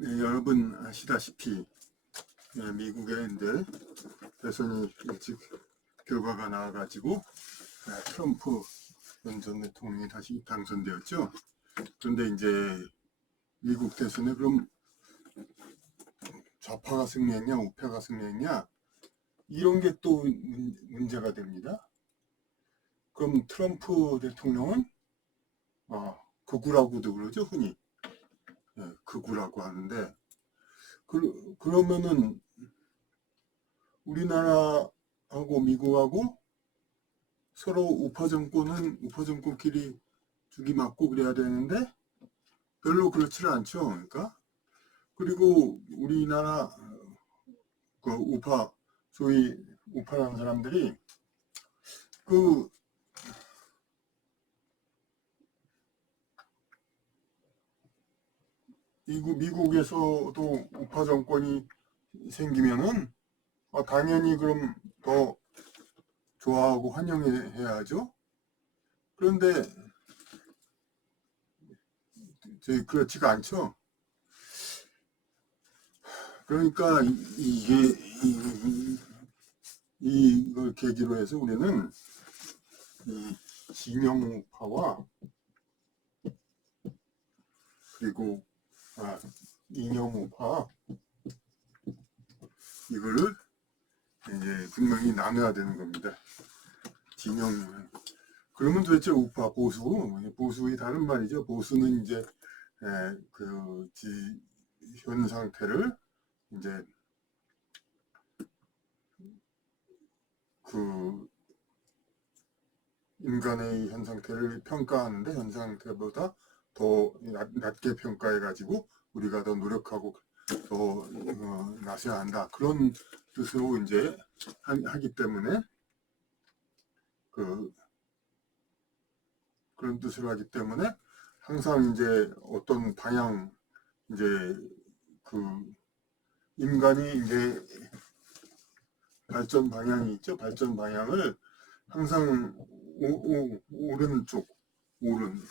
네, 여러분 아시다시피 미국의 이제 대선이 일찍 결과가 나와가지고 트럼프 전 대통령이 다시 당선되었죠. 그런데 이제 미국 대선에 그럼 좌파가 승리했냐 우파가 승리했냐 이런 게 또 문제가 됩니다. 그럼 트럼프 대통령은 극우라고도 그러죠, 흔히. 극우라고 하는데 그러면은 우리나라하고 미국하고 서로 우파 정권끼리 죽이 맞고 그래야 되는데 별로 그렇지를 않죠. 그러니까 그리고 우리나라 그 우파 소위 우파라는 사람들이 그 미국에서도 우파 정권이 생기면은 당연히 그럼 더 좋아하고 환영해야죠. 그런데 그렇지가 않죠. 그러니까 이걸 계기로 해서 우리는 이 진영우파와 그리고 이념우파 이거를 이제 분명히 나눠야 되는 겁니다. 진영. 그러면 도대체 우파 보수의 다른 말이죠. 보수는 이제 현 상태를 이제 그 인간의 현 상태를 평가하는데 현 상태보다 더 낮게 평가해가지고 우리가 더 노력하고 더 나서야 한다. 그런 뜻으로 이제 하기 때문에 그런 뜻으로 하기 때문에 항상 이제 어떤 방향 이제 인간이 이제 발전 방향이 있죠. 발전 방향을 항상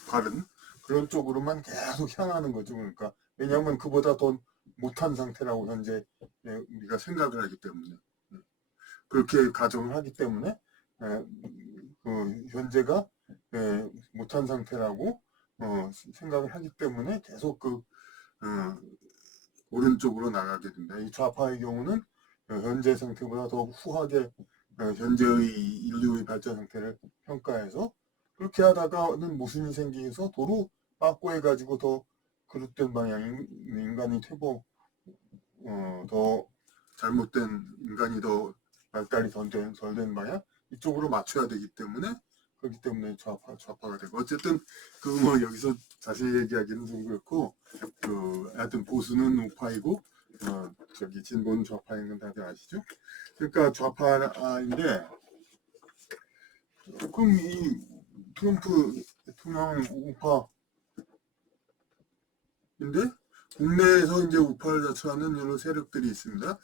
바른 그런 쪽으로만 계속 향하는 거죠. 그러니까 왜냐하면 그보다 더 못한 상태라고 현재 우리가 생각을 하기 때문에 그렇게 가정을 하기 때문에 현재가 못한 상태라고 생각을 하기 때문에 계속 오른쪽으로 나가게 된다. 이 좌파의 경우는 현재 상태보다 더 후하게 현재의 인류의 발전 상태를 평가해서 그렇게 하다가는 모순이 생기면서 도로 확고해가지고 더 그릇된 방향, 인간이 더 잘못된 인간이 더 발달이 덜 된 방향 이쪽으로 맞춰야 되기 때문에 그렇기 때문에 좌파가 되고 어쨌든 여기서 자세히 얘기하기는 좀 그렇고 하여튼 보수는 우파이고 진보는 좌파인 건 다들 아시죠? 그러니까 좌파인데 그럼 이 트럼프 대통령 우파인데 국내에서 이제 우파를 자처하는 여러 세력들이 있습니다.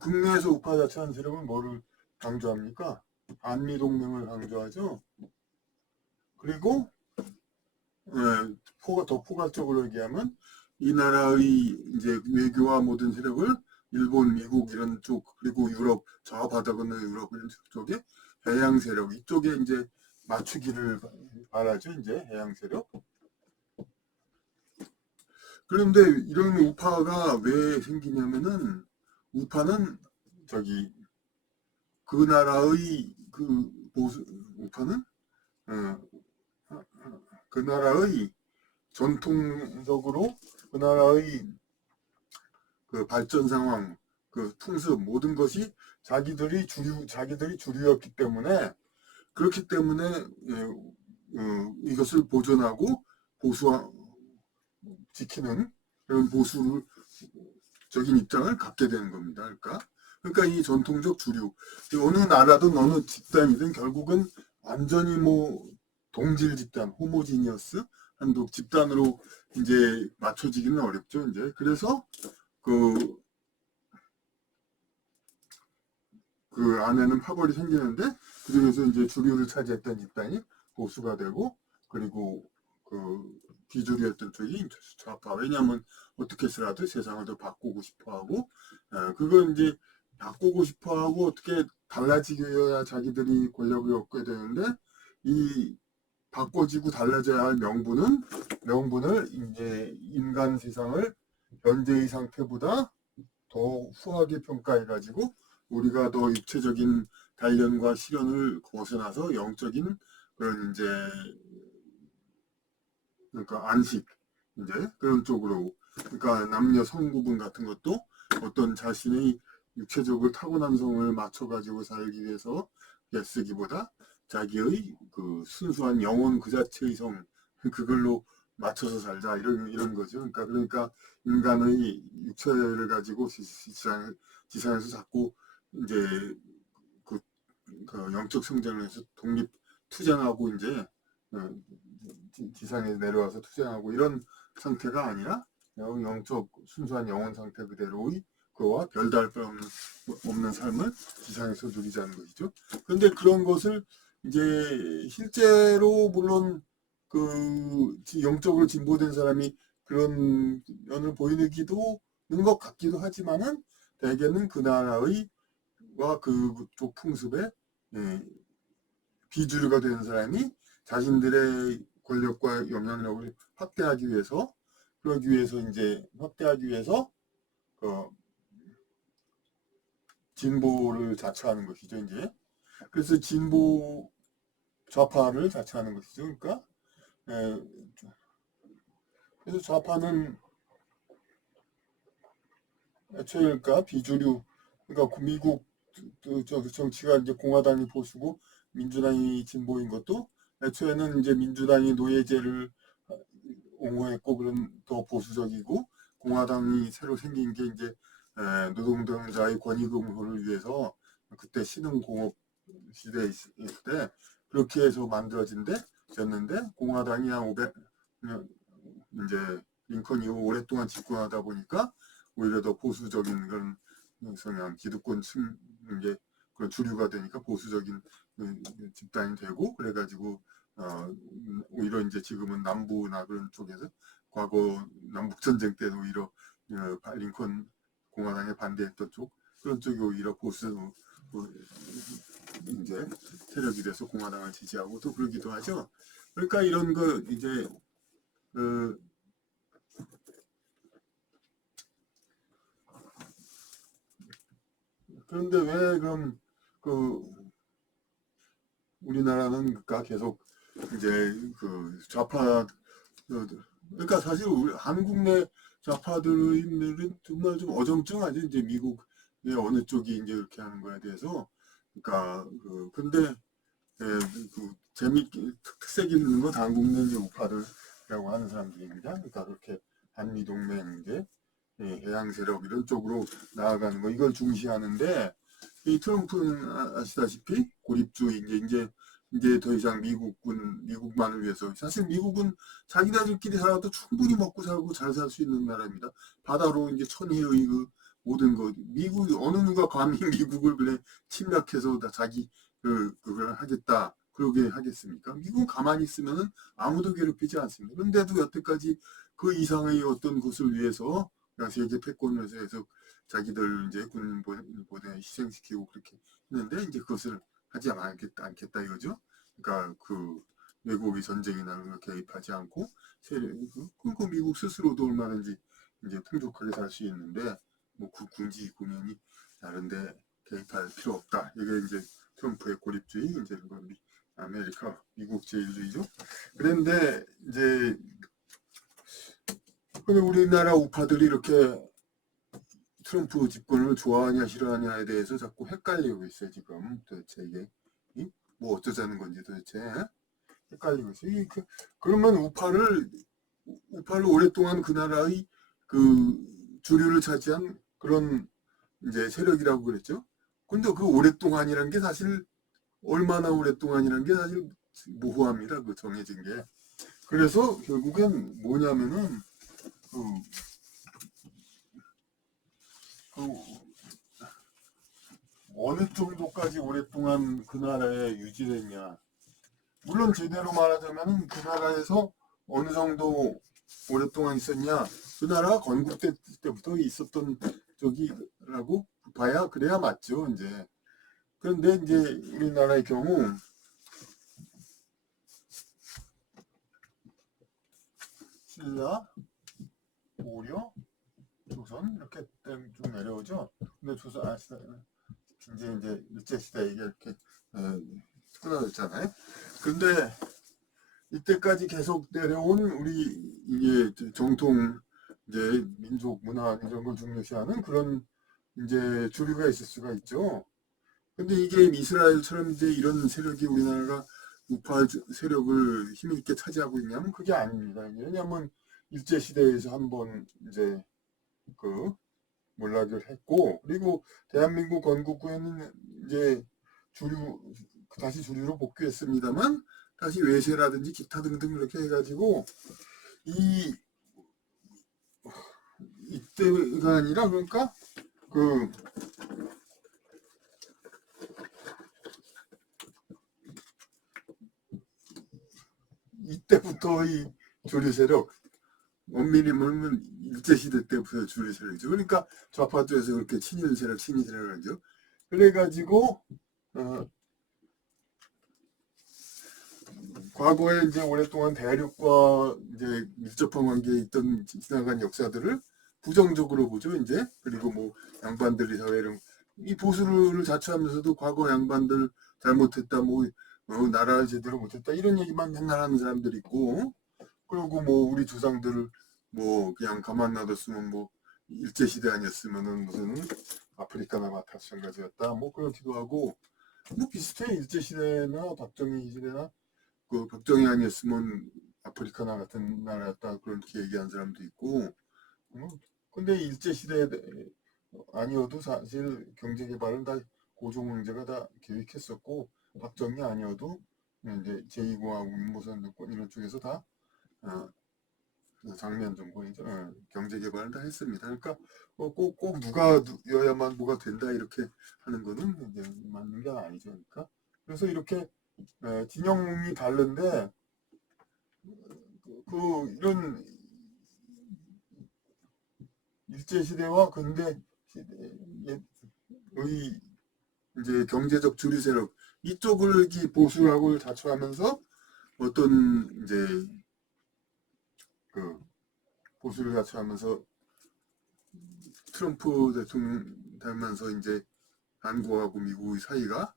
국내에서 우파 자처하는 세력은 뭐를 강조합니까? 한미 동맹을 강조하죠. 그리고 더 포괄적으로 얘기하면 이 나라의 이제 외교와 모든 세력을 일본, 미국 이런 쪽 그리고 유럽 저 바다 건너 유럽 이런 쪽에 해양 세력 이쪽에 이제 맞추기를 바라죠. 이제 해양 세력. 그런데 이런 우파가 왜 생기냐면은 우파는 그 나라의 보수 우파는 그 나라의 전통적으로 그 나라의 발전 상황, 풍습 모든 것이 자기들이 주류였기 때문에 그렇기 때문에 이것을 보존하고 지키는 그런 보수적인 입장을 갖게 되는 겁니다. 그러니까 이 전통적 주류 어느 나라든 어느 집단이든 결국은 완전히 동질 집단, 호모지니어스 한 집단으로 이제 맞춰지기는 어렵죠. 이제 그래서 그 안에는 파벌이 생기는데 그중에서 이제 주류를 차지했던 집단이 보수가 되고 그리고 비주류였던 쪽이 좌파. 왜냐하면 어떻게 해서라도 세상을 더 바꾸고 싶어하고, 그걸 이제 바꾸고 싶어하고 어떻게 달라지겨야 자기들이 권력을 얻게 되는데, 이 바꿔지고 달라져야 할 명분을 이제 인간 세상을 현재의 상태보다 더 후하게 평가해가지고 우리가 더 육체적인 단련과 실현을 벗어나서 영적인 그런 이제 그러니까 안식 이제 그런 쪽으로 그러니까 남녀 성구분 같은 것도 어떤 자신의 육체적으로 타고난 성을 맞춰가지고 살기 위해서 애쓰기보다 자기의 그 순수한 영혼 그 자체의 성 그걸로 맞춰서 살자 이런 거죠. 그러니까 인간의 육체를 가지고 지상에서 자꾸 이제 그, 그 영적 성장을 해서 독립 투쟁하고 이제 어, 지상에 내려와서 투쟁하고 이런 상태가 아니라 영적 순수한 영혼 상태 그대로의 그와 별다를 바 없는 삶을 지상에서 누리자는 것이죠. 그런데 그런 것을 이제 실제로 물론 그 영적으로 진보된 사람이 그런 면을 보이기도는 것 같기도 하지만은 대개는 그 나라의 와 그쪽 풍습에 비주류가 되는 사람이 자신들의 권력과 영향력을 확대하기 위해서 확대하기 위해서 그 진보를 자처하는 것이죠 이제. 그래서 진보 좌파를 자처하는 것이죠. 그러니까 에, 그래서 좌파는 애초에 그러니까 비주류 그러니까 미국 정치가 이제 공화당이 보수고 민주당이 진보인 것도 애초에는 이제 민주당이 노예제를 옹호했고 그런 더 보수적이고 공화당이 새로 생긴 게 이제 노동자의 권익응호를 위해서 그때 신흥공업 시대에 있을 때 그렇게 해서 만들어졌는데 공화당이 한 500, 이제 링컨 이후 오랫동안 집권하다 보니까 오히려 더 보수적인 그런 성향, 기득권층 게 그런 주류가 되니까 보수적인 집단이 되고 그래가지고 오히려 이제 지금은 남부나 그런 쪽에서 과거 남북 전쟁 때는 오히려 링컨 공화당에 반대했던 쪽 그런 쪽이 오히려 보수 이제 세력이 돼서 공화당을 지지하고 또 그러기도 하죠. 그러니까 이런 거 이제 그런데 왜 그럼 그 우리나라는 그러니까 계속 이제 그 좌파 그러니까 사실 우리 한국 내 좌파들은 정말 좀 어정쩡하죠. 이제 미국의 어느 쪽이 이제 이렇게 하는 거에 대해서 그러니까 근데 그 재밌게 특색 있는 건 한국 내 이제 우파들이라고 하는 사람들입니다. 그러니까 그렇게 한미 동맹 이제 해양 세력 이런 쪽으로 나아가는 거 이걸 중시하는데 이 트럼프는 아시다시피 고립주의 이제 더 이상 미국만을 위해서 사실 미국은 자기네들끼리 살아도 충분히 먹고 살고 잘 살 수 있는 나라입니다. 바다로 이제 천혜의 그 모든 것 미국 어느 누가 감히 미국을 그래 침략해서 다 자기 그걸 하겠다 그러게 하겠습니까? 미국은 가만히 있으면은 아무도 괴롭히지 않습니다. 그런데도 여태까지 그 이상의 어떤 것을 위해서 세계 패권을 해서 자기들 이제 군 보내 희생시키고 그렇게 했는데 이제 그것을 하지 않겠다 이거죠. 그러니까 그 외국의 전쟁이나 그런 걸 개입하지 않고 그 미국 스스로도 얼마든지 이제 풍족하게 살 수 있는데 뭐 군지 군연이 다른데 개입할 필요 없다. 이게 이제 트럼프의 고립주의 이제 그건 아메리카 미국 제일주의죠. 그런데 이제 근데 우리나라 우파들이 이렇게 트럼프 집권을 좋아하냐 싫어하냐에 대해서 자꾸 헷갈리고 있어요 지금 도대체 이게 뭐 어쩌자는 건지 도대체 헷갈리고 있어요. 그러면 우파를 오랫동안 그 나라의 그 주류를 차지한 그런 이제 세력이라고 그랬죠. 근데 그 오랫동안이란 게 사실 얼마나 오랫동안이란 게 사실 모호합니다. 그 정해진 게. 그래서 결국엔 뭐냐면은 그, 그 어느 정도까지 오랫동안 그 나라에 유지됐냐. 물론 제대로 말하자면 그 나라에서 어느 정도 오랫동안 있었냐? 그 나라 건국될 때부터 있었던 저기라고 봐야 그래야 맞죠, 이제. 그런데 이제 우리나라의 경우 신라, 고려, 조선 이렇게 쭉 내려오죠. 근데 조선 이제 일제 시대 이게 이렇게 끊어졌잖아요. 근데 이때까지 계속 내려온 우리 이게 정통 이제 민족 문화 이런 걸 중요시하는 그런 이제 주류가 있을 수가 있죠. 근데 이게 이스라엘처럼 이제 이런 세력이 우리나라가 우파 세력을 힘있게 차지하고 있냐면 그게 아닙니다. 왜냐하면 일제 시대에서 한번 이제 그 몰락을 했고 그리고 대한민국 건국 후에는 이제 주류 다시 주류로 복귀했습니다만 다시 외세라든지 기타 등등 이렇게 해가지고 이 이때가 아니라 그러니까 그 이때부터 이 주류 세력 엄밀히 말하면 일제시대 때부터 주류 세력이죠. 그러니까 좌파 쪽에서 그렇게 친일 세력, 친일 세력을 하죠. 그래가지고 과거에 이제 오랫동안 대륙과 이제 밀접한 관계에 있던 지나간 역사들을 부정적으로 보죠, 이제. 그리고 뭐 양반들이 사회를 이 보수를 자처하면서도 과거 양반들 잘못했다, 뭐 나라를 제대로 못했다 이런 얘기만 맨날 하는 사람들이 있고, 그리고 뭐 우리 조상들을 뭐 그냥 가만 놔뒀으면 뭐 일제 시대 아니었으면은 무슨 아프리카나 마찬가지였다, 뭐 그렇기도 하고, 뭐 비슷해 일제 시대나 박정희 시대나 그 박정희 아니었으면 아프리카나 같은 나라였다 그렇게 얘기한 사람도 있고, 근데 일제 시대 아니어도 사실 경제 개발은 다 고종 황제가 다 계획했었고 박정희 아니어도 이제 제2공화국 민모선 정권 이런 쪽에서 다 어, 장면 정권이죠. 경제 개발을 다 했습니다. 그러니까 꼭 누가 여야만 뭐가 된다 이렇게 하는 거는 이제 맞는 게 아니죠. 그러니까 그래서 이렇게 진영이 다른데 이런 일제 시대와 근대 시대의 이제 경제적 주류 세력 이쪽을 보수하고 자처하면서 어떤 이제 그 보수를 자처하면서 트럼프 대통령 되면서 이제 한국하고 미국의 사이가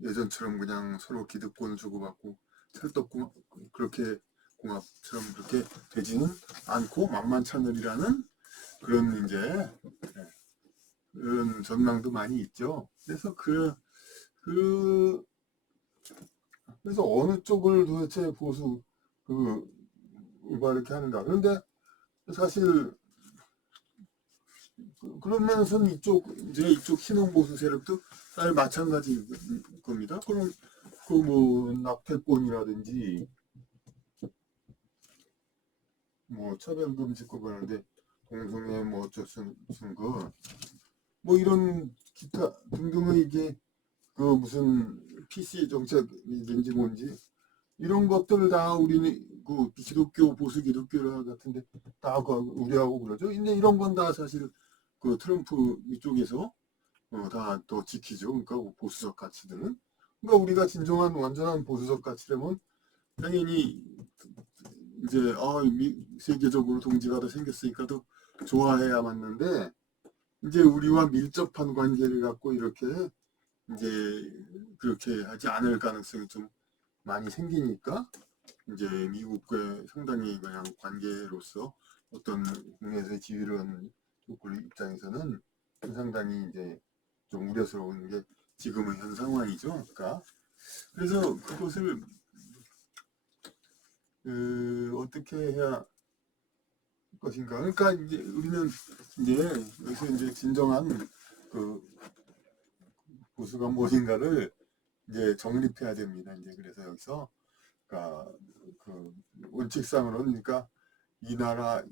예전처럼 그냥 서로 기득권을 주고받고 찰떡궁합 그렇게 공합처럼 그렇게 되지는 않고 만만찮으리라는 그런 이제 그런 전망도 많이 있죠. 그래서 그 그래서 어느 쪽을 도대체 보수 이렇게 하는가. 그런데 사실 그런 면에서는 이쪽 신흥 보수 세력도 사실 마찬가지일 겁니다. 그럼 그 뭐 낙태권이라든지 뭐 차별금지법 하는데 동성애 뭐 어쩌슨 거 이런 기타 등등의 이게 그 무슨 PC 정책이든지 뭔지 이런 것들 다 우리는 그 기독교 보수 기독교 같은데 다 우려하고 그러죠. 근데 이런 건 다 사실 그 트럼프 이쪽에서 다 또 지키죠. 그러니까 보수적 가치들은. 그러니까 우리가 진정한 완전한 보수적 가치라면 당연히 이제 세계적으로 동지가 다 생겼으니까 더 좋아해야 맞는데 이제 우리와 밀접한 관계를 갖고 이렇게 이제 그렇게 하지 않을 가능성이 좀 많이 생기니까 이제 미국과의 상당히 그냥 관계로서 어떤 국내에서의 지위를 하는 쪽 입장에서는 상당히 이제 좀 우려스러운 게 지금의 현 상황이죠. 그러니까 그래서 그것을 어떻게 해야 할 것인가. 그러니까 이제 우리는 이제 여기서 이제 진정한 그 보수가 무엇인가를 이제 정립해야 됩니다. 이제 그래서 여기서 그러니까 그 원칙상으로는 그러니까 이 나라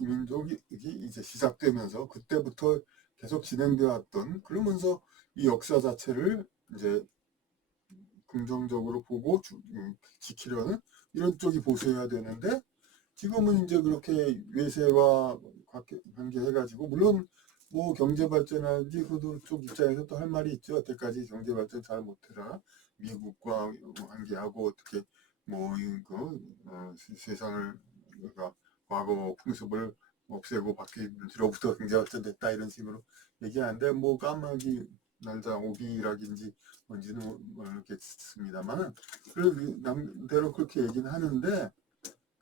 이 민족이 이제 시작되면서 그때부터 계속 진행되어 왔던 그러면서 이 역사 자체를 이제 긍정적으로 보고 지키려는 이런 쪽이 보수해야 되는데 지금은 이제 그렇게 외세와 관계해가지고 물론 뭐 경제 발전하는지 그쪽 입장에서 또 할 말이 있죠. 여태까지 경제 발전 잘 못해라. 미국과 관계하고 어떻게 뭐 이거 세상을 그러니까 과거 풍습을 없애고 바뀌로부터 경제 발전됐다 이런 식으로 얘기하는데 뭐 까마귀 날자 오비락인지 뭔지는 모르겠습니다만 남대로 그렇게 얘기는 하는데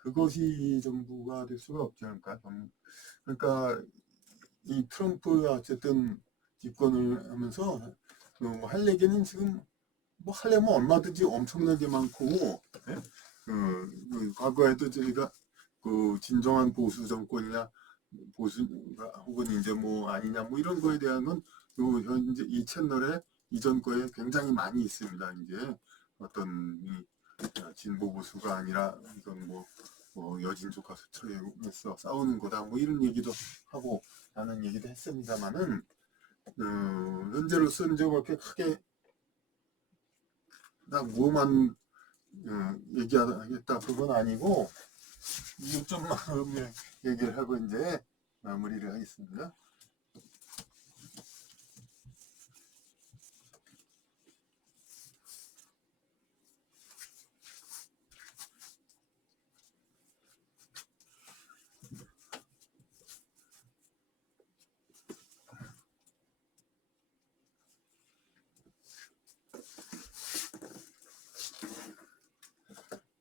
그것이 전부가 될 수가 없지 않을까. 그러니까 이 트럼프가 어쨌든 집권을 하면서 할 얘기는 지금 뭐 하려면 얼마든지 엄청나게 많고 예? 과거에도 저희가 그 진정한 보수 정권이냐 보수가 혹은 이제 뭐 아니냐 뭐 이런 거에 대한 건 현재 이 채널에 이전 거에 굉장히 많이 있습니다. 이제 어떤 진보 보수가 아니라 이건 뭐 여진족과 수처에서 싸우는 거다 뭐 이런 얘기도 하고 라는 얘기도 했습니다만은 현재로서는 이제 그렇게 크게 딱 뭐만 얘기하겠다 그건 아니고 이점만 얘기를 하고 이제 마무리를 하겠습니다.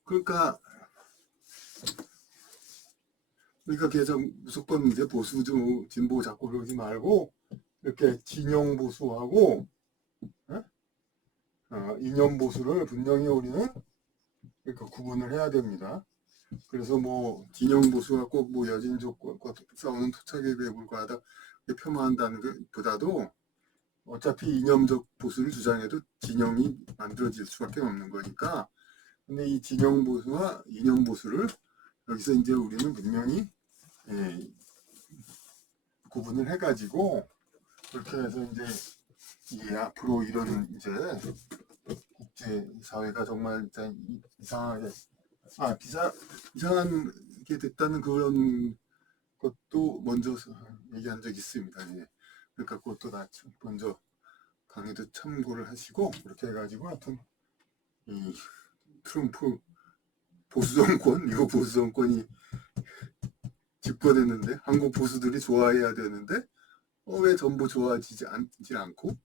그러니까 우리가 계속 무조건 이제 보수 진보 자꾸 그러지 말고 이렇게 진영 보수하고 이념 보수를 분명히 우리는 그러니까 구분을 해야 됩니다. 그래서 뭐 진영 보수가 꼭 뭐 여진족과 싸우는 토착에 불과하다 폄하한다는 것보다도 어차피 이념적 보수를 주장해도 진영이 만들어질 수밖에 없는 거니까. 근데 이 진영 보수와 이념 보수를 여기서 이제 우리는 분명히 구분을 해가지고 그렇게 해서 이제 앞으로 이런 이제 국제 사회가 정말 이상하게 이상하게 됐다는 그런 것도 먼저 얘기한 적이 있습니다. 예. 그러니까 그것도 다 먼저 강의도 참고를 하시고 그렇게 해가지고 하여튼 이 트럼프 보수 정권 미국 보수 정권이 집권했는데 한국 보수들이 좋아해야 되는데 왜 전부 좋아지지 않고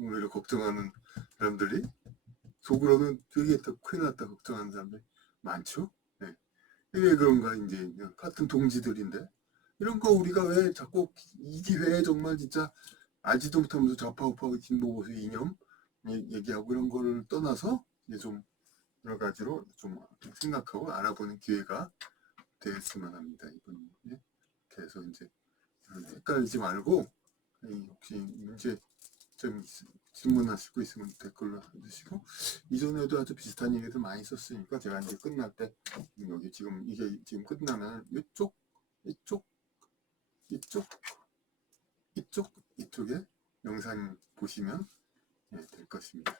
오히려 걱정하는 사람들이 속으로는 되게 큰일 났다 걱정하는 사람들이 많죠. 네. 왜 그런가 이제 같은 동지들인데 이런 거 우리가 왜 자꾸 이 기회에 정말 진짜 알지도 못하면서 좌파 우파 진보 보수 이념 얘기하고 이런 거를 떠나서 이제 좀 여러 가지로 좀 생각하고 알아보는 기회가 됐으면 합니다. 이번 그래서 이제 헷갈리지 말고 혹시 문제 좀 질문하시고 있으면 댓글로 해주시고 이전에도 아주 비슷한 얘기들 많이 있었으니까 제가 이제 끝날 때 여기 지금 이게 지금 끝나면 이쪽에 영상 보시면 될 것입니다.